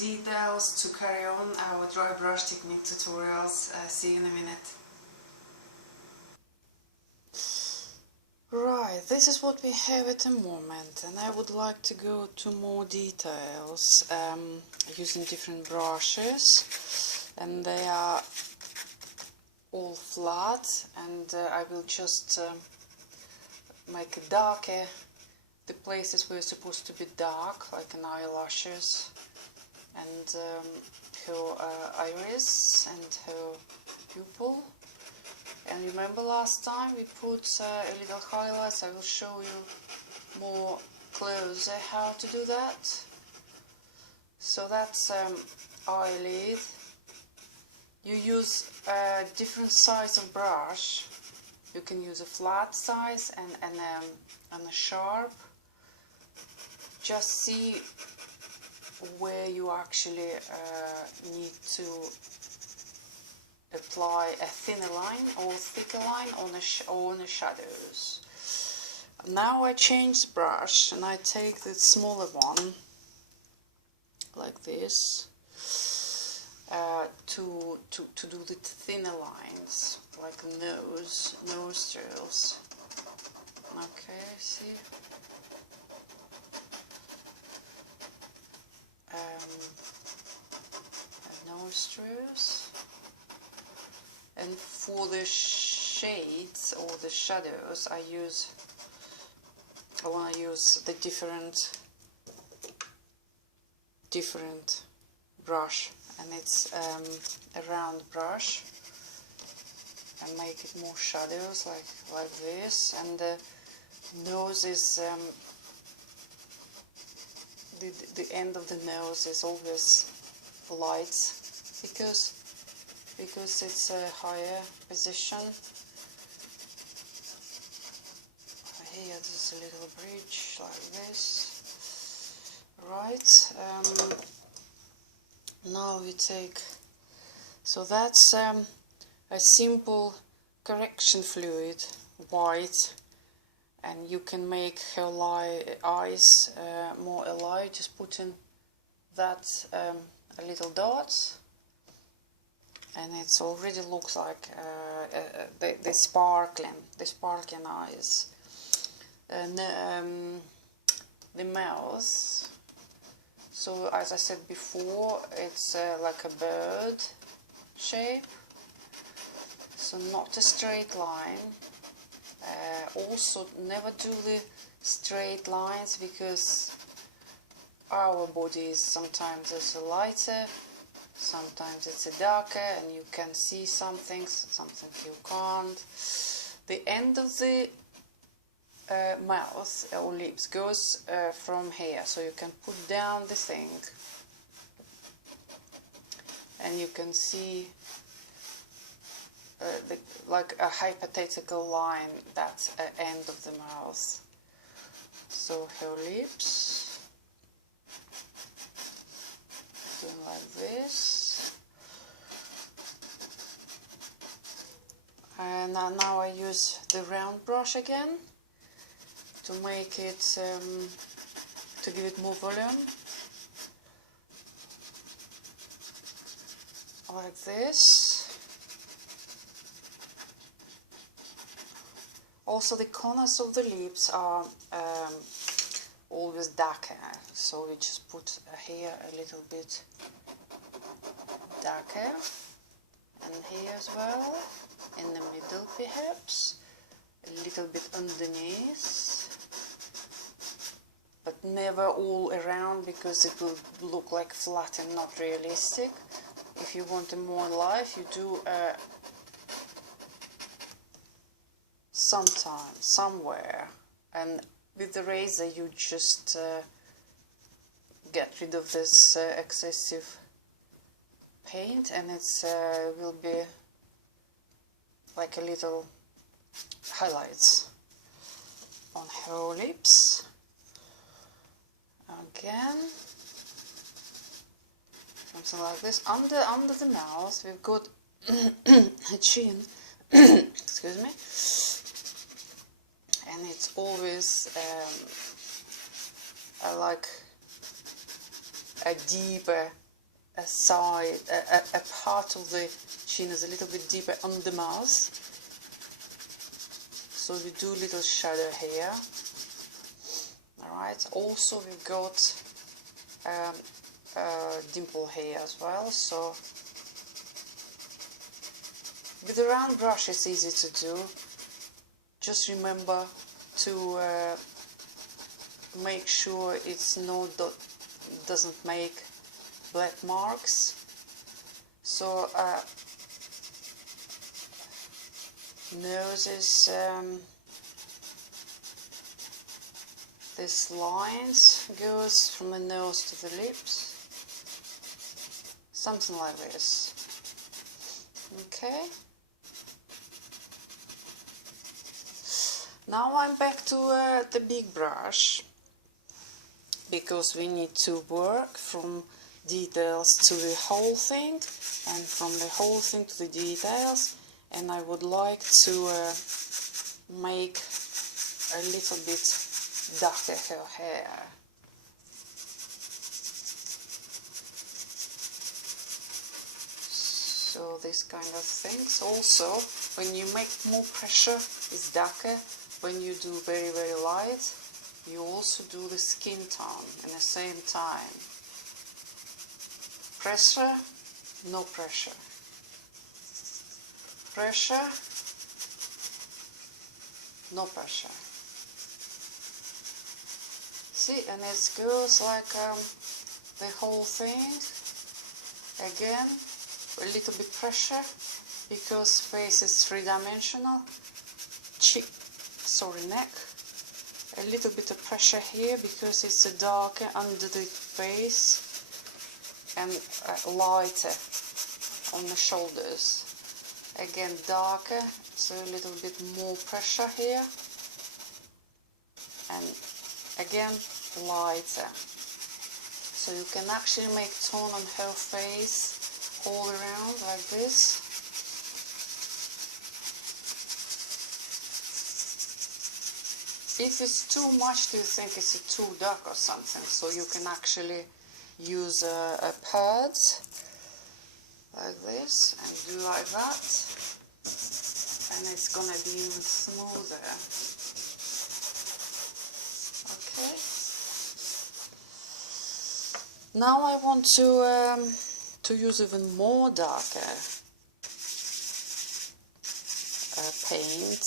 details to carry on our dry brush technique tutorials. See you in a minute. Right, this is what we have at the moment, and I would like to go to more details using different brushes, and they are all flat, and I will just make it darker the places where it's supposed to be dark, like in eyelashes and her iris and her pupil. And remember last time we put a little highlights. I will show you more closer how to do that. So that's eyelid. You use a different size of brush. You can use a flat size and a sharp. Just see where you actually need to apply a thinner line or thicker line on the shadows. Now I change the brush and I take the smaller one like this to do the thinner lines, like nostrils. Okay, see. Nostrils. And for the shades or the shadows, I want to use the different brush, and it's a round brush, and make it more shadows like this. And the nose is the end of the nose is always light because it's a higher position. Here there's a little bridge like this. Right, now we take, so that's a simple correction fluid, white, and you can make her eyes more alive. Just put in that a little dots, and it's already looks like the sparkling eyes. And the mouth, so as I said before, it's like a bird shape, so not a straight line. Also never do the straight lines, because our body is sometimes it's a lighter, sometimes it's a darker, and you can see some things you can't. The end of the mouth or lips goes from here, so you can put down the thing and you can see like a hypothetical line, that's the end of the mouth. So her lips, doing like this. And now I use the round brush again to make it, to give it more volume, like this. Also the corners of the lips are always darker, so we just put here a little bit darker, and here as well, in the middle perhaps, a little bit underneath, but never all around, because it will look like flat and not realistic. If you want a more life, you do sometime, somewhere, and with the razor you just get rid of this excessive paint, and it's will be like a little highlights on her lips. Again, something like this. Under the mouth we've got a chin, excuse me, and it's always like a deeper a side, a part of the chin is a little bit deeper on the mouth. So we do little shadow here. Alright, also we've got dimple here as well, so with the round brush it's easy to do. Just remember to make sure it's doesn't make black marks. So nose is this lines goes from the nose to the lips, something like this. Okay. Now I'm back to the big brush, because we need to work from details to the whole thing and from the whole thing to the details, and I would like to make a little bit darker her hair. So this kind of things. Also, when you make more pressure, it's darker. When you do very, very light, you also do the skin tone at the same time. Pressure, no pressure. Pressure, no pressure. See, and it goes like the whole thing. Again, a little bit pressure, because face is three-dimensional. Neck. A little bit of pressure here, because it's a darker under the face and lighter on the shoulders. Again, darker, so a little bit more pressure here, and again lighter. So you can actually make tone on her face all around like this. If it's too much, do you think it's too dark or something? So you can actually use a pad like this and do like that, and it's gonna be even smoother. Okay. Now I want to use even more darker paint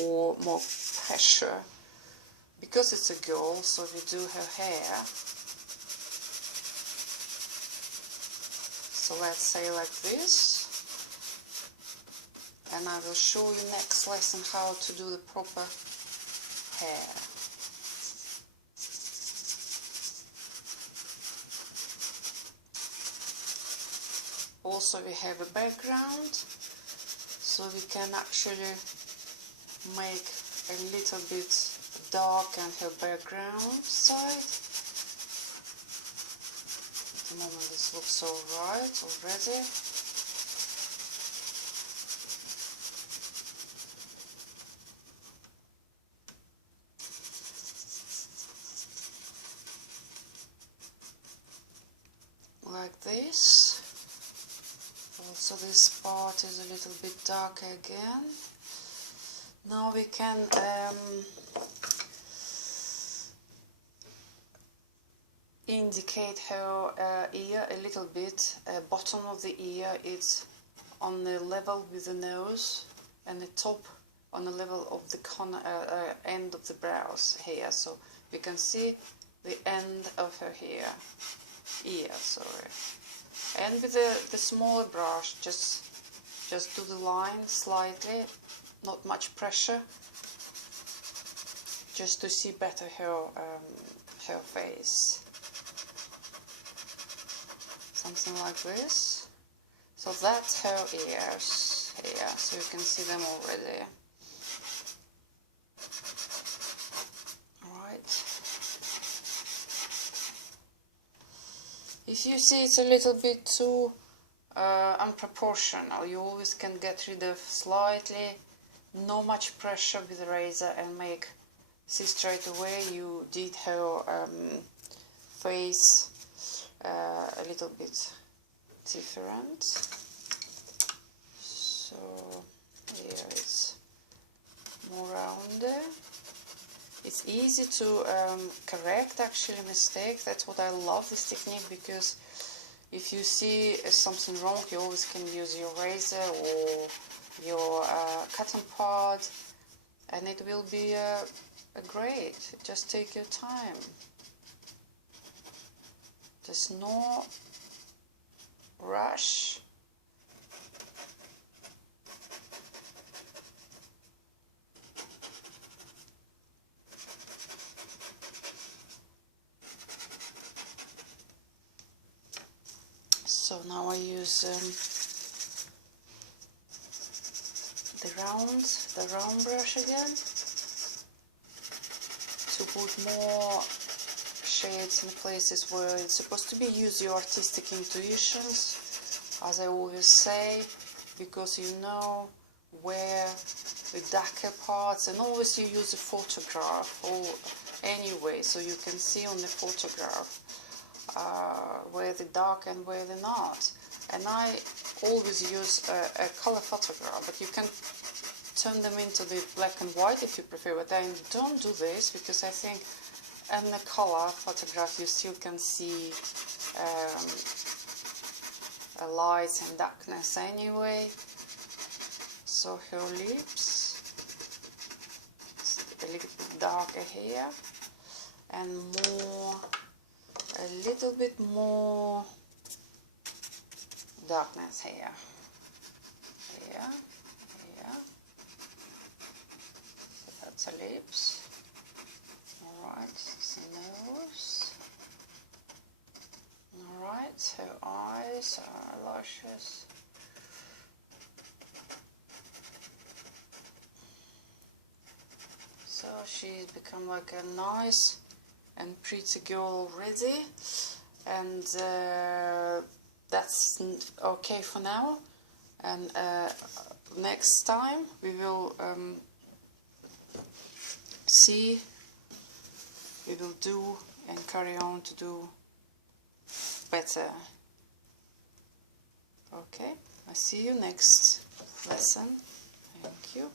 or more pressure, because it's a girl. So we do her hair. So let's say like this, and I will show you next lesson how to do the proper hair. Also we have a background, so we can actually make a little bit dark on her background side. At the moment this looks alright already. Like this. Also this part is a little bit darker again. Now we can indicate her ear a little bit. Bottom of the ear is on the level with the nose, and the top on the level of the corner, end of the brows here. So we can see the end of her ear, sorry. And with the smaller brush, just do the line slightly, not much pressure, just to see better her face. Something like this. So that's her ears here, so you can see them already. Alright. If you see it's a little bit too unproportional, you always can get rid of slightly, not much pressure with the razor, and see straight away you did her face a a little bit different. So here it's more rounder. It's easy to correct actually mistake. That's what I love this technique, because if you see something wrong, you always can use your razor or your cotton pad, and it will be great. Just take your time. There's no rush. So now I use the round brush again to put more shades in places where it's supposed to be. Use your artistic intuitions, as I always say, because you know where the darker parts, and always you use a photograph or anyway, so you can see on the photograph where they're dark and where they're not. And I always use a color photograph, but you can turn them into the black and white if you prefer, but I don't do this because I think in the color photograph you still can see lights and darkness anyway. So her lips, a little bit darker here, and more, a little bit more darkness here, here, here. So that's her lips. Alright, the nose. Alright, her eyes, her lashes. So she's become like a nice and pretty girl already, and that's okay for now. And next time we will see, we will do and carry on to do better. Okay, I see you next lesson. Thank you.